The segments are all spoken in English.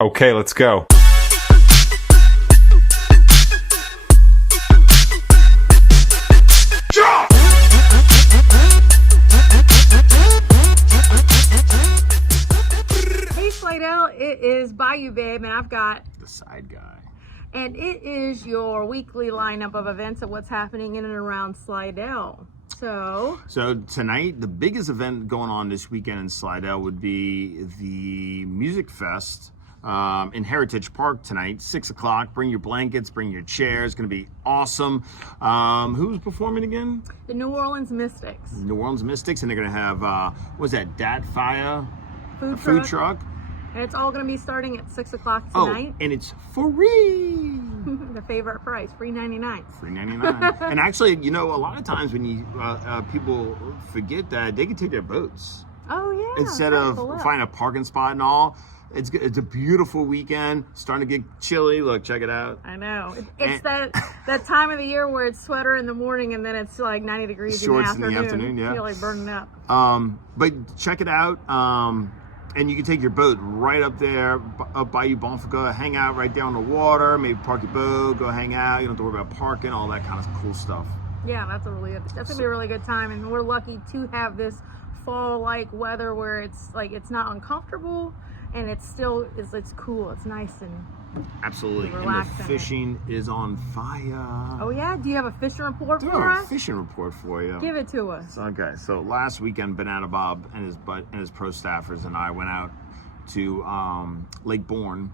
Okay, let's go. Hey Slidell, it is Bayou Babe, and I've got The side guy. and it is your weekly lineup of events of what's happening in and around Slidell. So Tonight, the biggest event going on this weekend in Slidell would be the Music Fest in Heritage Park tonight, 6 o'clock. Bring your blankets, bring your chairs. It's going to be awesome. Who's performing again? the New Orleans Mystics New Orleans Mystics, and they're going to have, what's that, Dat Fire? food A truck. And it's all going to be starting at 6 o'clock Oh, tonight. and it's free. The favorite price, $3.99. $3.99. And actually, you know, a lot of times when you people forget that they can take their boats. Oh yeah. Instead gotta of pull up. finding a parking spot and all. It's a beautiful weekend. Starting to get chilly. Look, check it out. I know. It's that time of the year where it's sweater in the morning and then it's like 90 degrees Shorts in the afternoon. yeah. Feel like burning up. But check it out. And you can take your boat right up there, up Bayou Bonfica, hang out right there on the water, maybe park your boat, go hang out. You don't have to worry about parking, all that kind of cool stuff. Yeah, that's gonna be a really good time, and we're lucky to have this fall-like weather where it's like it's not uncomfortable and it's cool. It's nice and Absolutely. And the relaxing. fishing is on fire. oh yeah. Do you have a fishing report Do for a us? fishing report for you. Give it to us. Okay, so last weekend, Banana Bob and his pro staffers and I went out to Lake Bourne,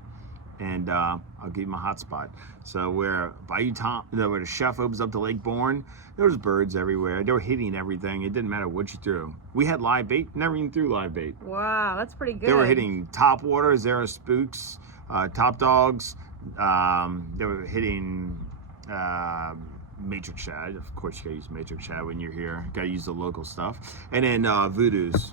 and I'll give you my hot spot. So where where the chef opens up to Lake Bourne, there was birds everywhere. They were hitting everything. It didn't matter what you threw. We had live bait. Never even threw live bait. Wow, that's pretty good. They were hitting top water, Zara spooks, top dogs. They were hitting matrix shad. Of course, you gotta use matrix shad when you're here. Gotta use the local stuff. And then voodoos.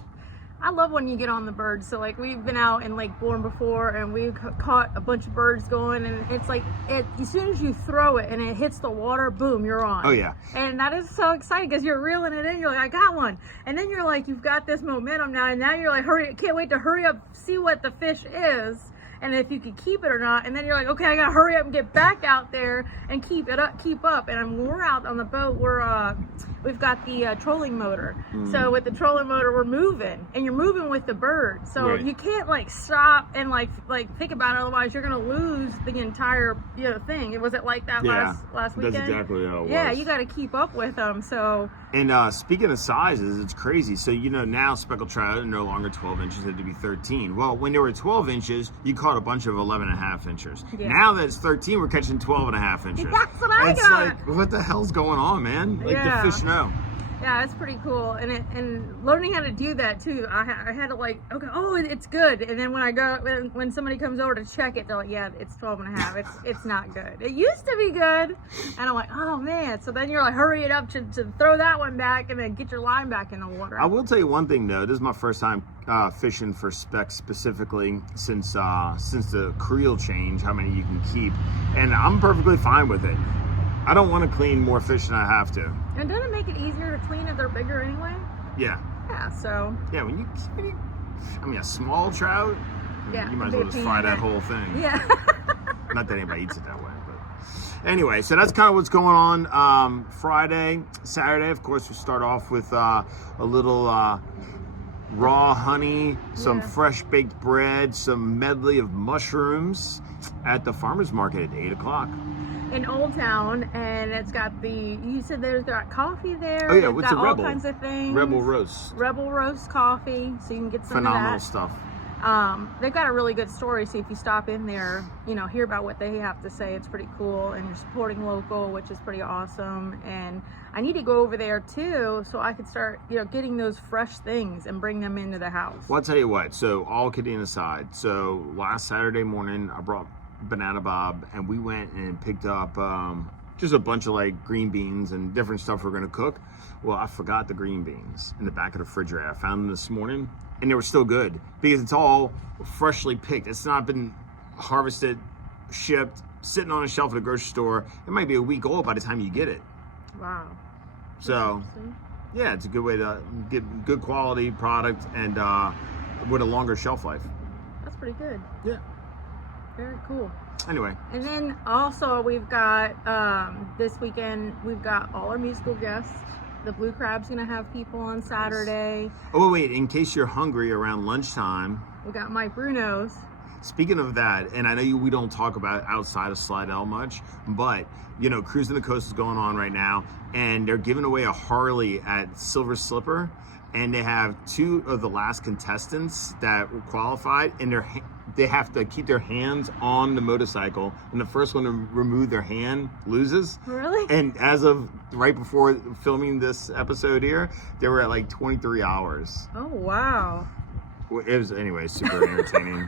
I love when you get on the birds. So like we've been out in Lake Bourne before, and we've caught a bunch of birds going, and it's like as soon as you throw it and it hits the water, boom, you're on. Oh yeah. And that is so exciting because you're reeling it in. You're like, I got one, and then you're like, you've got this momentum now, and now you're like, hurry! Can't wait to hurry up, see what the fish is, and if you could keep it or not. And then you're like, okay, I gotta hurry up and get back out there and keep up. And when we're out on the boat, we've got the trolling motor. So with the trolling motor, we're moving, and you're moving with the bird. So Right. you can't like stop and like think about it. Otherwise, you're gonna lose the entire thing. Was it like that last weekend? That's exactly how it was. Yeah, you got to keep up with them. So And speaking of sizes, it's crazy. So, you know, now speckled trout are no longer 12 inches, they had to be 13. Well, when they were 12 inches, you caught a bunch of 11.5 inches. Yeah. Now that it's 13, we're catching 12.5 inches. That's what I It's got. like, what the hell's going on, man? Like, Yeah. the fish know. yeah, it's pretty cool. And learning how to do that too. I had to like, okay, oh, it's good. And then when somebody comes over to check it, they're like, yeah, it's 12.5. It's not good. It used to be good. And I'm like, oh man. So then you're like, hurry it up to throw that one back and then get your line back in the water. I will tell you one thing, though. This is my first time fishing for specs specifically since the creel change, how many you can keep. And I'm perfectly fine with it. I don't want to clean more fish than I have to. And doesn't it make it easier to clean if they're bigger anyway? Yeah. Yeah, so. Yeah, I mean, a small trout, Yeah, you might as it'd well be just a fry pain in that the- whole thing. Yeah. Not that anybody eats it that way, but anyway, so that's kind of what's going on. Friday, Saturday, of course, we start off with a little raw honey, some Yeah. fresh baked bread, some medley of mushrooms at the farmer's market at 8 o'clock. In Old Town, and it's got you said there's got coffee there. Oh, yeah, They've what's got a all Rebel? kinds of things. Rebel roast. Rebel roast coffee, so you can get some Phenomenal of that. stuff. They've got a really good story, so if you stop in there, hear about what they have to say, it's pretty cool, and you're supporting local, which is pretty awesome. And I need to go over there too, so I could start, getting those fresh things and bring them into the house. Well, I'll tell you what, so all kidding aside, so last Saturday morning, I brought Banana Bob, and we went and picked up just a bunch of like green beans and different stuff we're gonna cook. Well, I forgot the green beans in the back of the refrigerator. I found them this morning, and they were still good because it's all freshly picked. It's not been harvested, shipped, sitting on a shelf at a grocery store. It might be a week old by the time you get it. Wow. So, yeah, it's a good way to get good quality product and with a longer shelf life. That's pretty good. Yeah. Very cool. Anyway. And then also we've got this weekend we've got all our musical guests. The Blue Crab's gonna have people on Saturday. Oh wait, in case you're hungry around lunchtime. We got Mike Bruno's. Speaking of that, and I know we don't talk about outside of Slidell much, but you know, Cruising the Coast is going on right now, and they're giving away a Harley at Silver Slipper, and they have 2 of the last contestants that were qualified, and they have to keep their hands on the motorcycle, and the first one to remove their hand loses. Really? And as of right before filming this episode here, they were at like 23 hours. Oh wow. It was, anyway, super entertaining.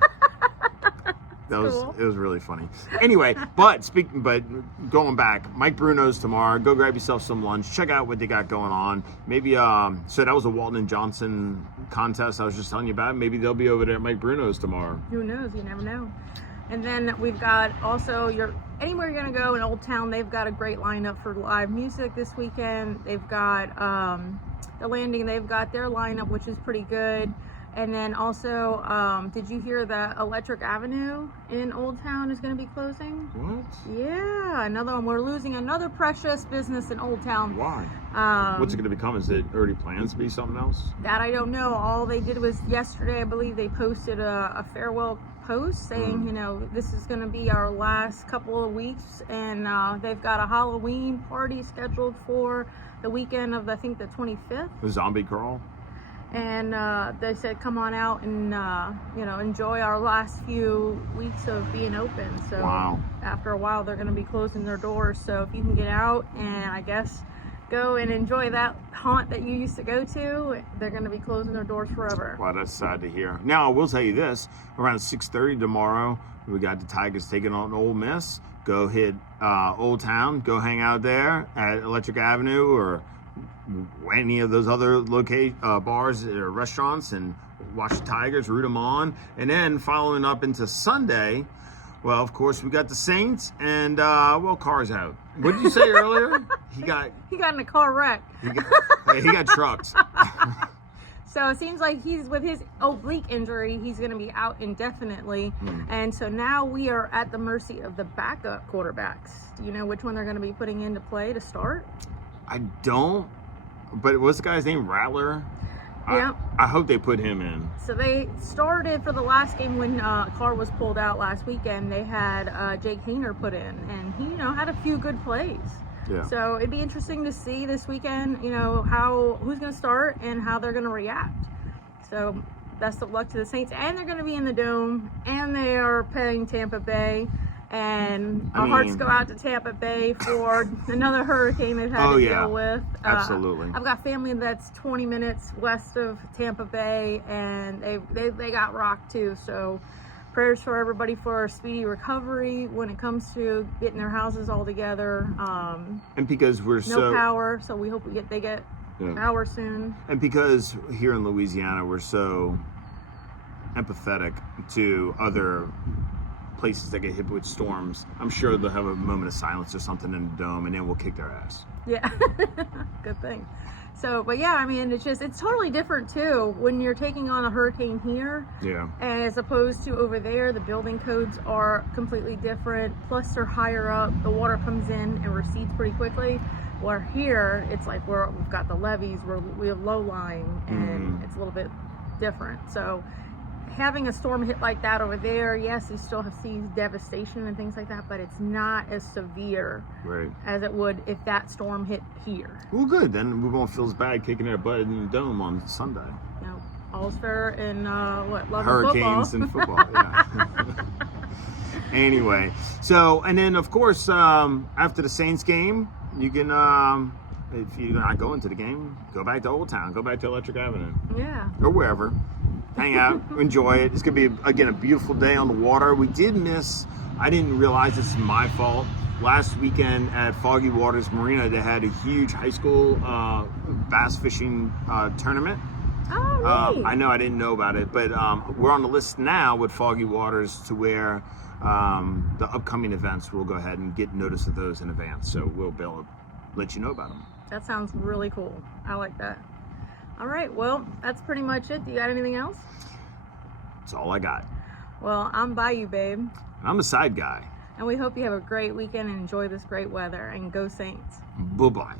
Cool. It was really funny. Anyway, but going back, Mike Bruno's tomorrow. Go grab yourself some lunch. Check out what they got going on. Maybe so that was a Walton and Johnson contest I was just telling you about. Maybe they'll be over there at Mike Bruno's tomorrow. Who knows? You never know. And then we've got also anywhere you're gonna go in Old Town, they've got a great lineup for live music this weekend. They've got the Landing, they've got their lineup, which is pretty good. And then also, did you hear that Electric Avenue in Old Town is going to be closing? What? Yeah, another one. We're losing another precious business in Old Town. Why? What's it going to become? Is it already planned to be something else? That I don't know. All they did was yesterday, I believe, they posted a farewell post saying, you know, this is going to be our last couple of weeks, and they've got a Halloween party scheduled for the weekend of, I think, the 25th. The zombie crawl? And they said, come on out and, you know, enjoy our last few weeks of being open. So wow. After a while, they're going to be closing their doors. So if you can get out and I guess go and enjoy that haunt that you used to go to, they're going to be closing their doors forever. Wow, that's sad to hear. Now, I will tell you this. Around 6:30 tomorrow, we got the Tigers taking on Ole Miss. Go hit Old Town. Go hang out there at Electric Avenue or any of those other bars or restaurants and watch the Tigers, root them on. And then following up into Sunday, well, of course, we got the Saints and, well, Carr's out. What did you say earlier? He got in a car wreck. He got trucked. So it seems like he's, with his oblique injury, he's going to be out indefinitely. And so now we are at the mercy of the backup quarterbacks. Do you know which one they're going to be putting into play to start? I don't, but what's the guy's name? Rattler? Yeah. I hope they put him in. So they started for the last game when Carr was pulled out last weekend. They had Jake Hayner put in, and he, you know, had a few good plays. Yeah. So it'd be interesting to see this weekend, you know, who's going to start and how they're going to react. So best of luck to the Saints, and they're going to be in the Dome, and they are playing Tampa Bay. And our hearts go out to Tampa Bay for another hurricane they've had to deal with. Absolutely. I've got family that's 20 minutes west of Tampa Bay, and they got rocked too. So prayers for everybody for a speedy recovery when it comes to getting their houses all together. And because we're no power, so we hope they get power soon. And because here in Louisiana we're so empathetic to other places that get hit with storms, I'm sure they'll have a moment of silence or something in the Dome, and then we'll kick their ass. Yeah. Good thing. So, but yeah, I mean, it's totally different too when you're taking on a hurricane here. Yeah. And as opposed to over there, the building codes are completely different. Plus, they're higher up. The water comes in and recedes pretty quickly. Where here, it's like we've got the levees, we have low lying, and it's a little bit different. So having a storm hit like that over there, yes, you still see devastation and things like that, but it's not as severe as it would if that storm hit here. Well, good. Then we won't feel as bad kicking their butt in the Dome on Sunday. No, all's fair in love hurricanes and football. Yeah. Anyway, so and then of course after the Saints game, you can if you're not going to the game, go back to Old Town, go back to Electric Avenue, or wherever. Hang out, enjoy it. It's going to be, again, a beautiful day on the water. We did miss, I didn't realize it's my fault. Last weekend at Foggy Waters Marina, they had a huge high school bass fishing tournament. Oh, really? I know, I didn't know about it, but we're on the list now with Foggy Waters to where the upcoming events, we'll go ahead and get notice of those in advance. So we'll be able to let you know about them. That sounds really cool. I like that. All right, well, that's pretty much it. Do you got anything else? That's all I got. Well, I'm by you, babe. And I'm a side guy. And we hope you have a great weekend and enjoy this great weather. And go Saints. Bye-bye.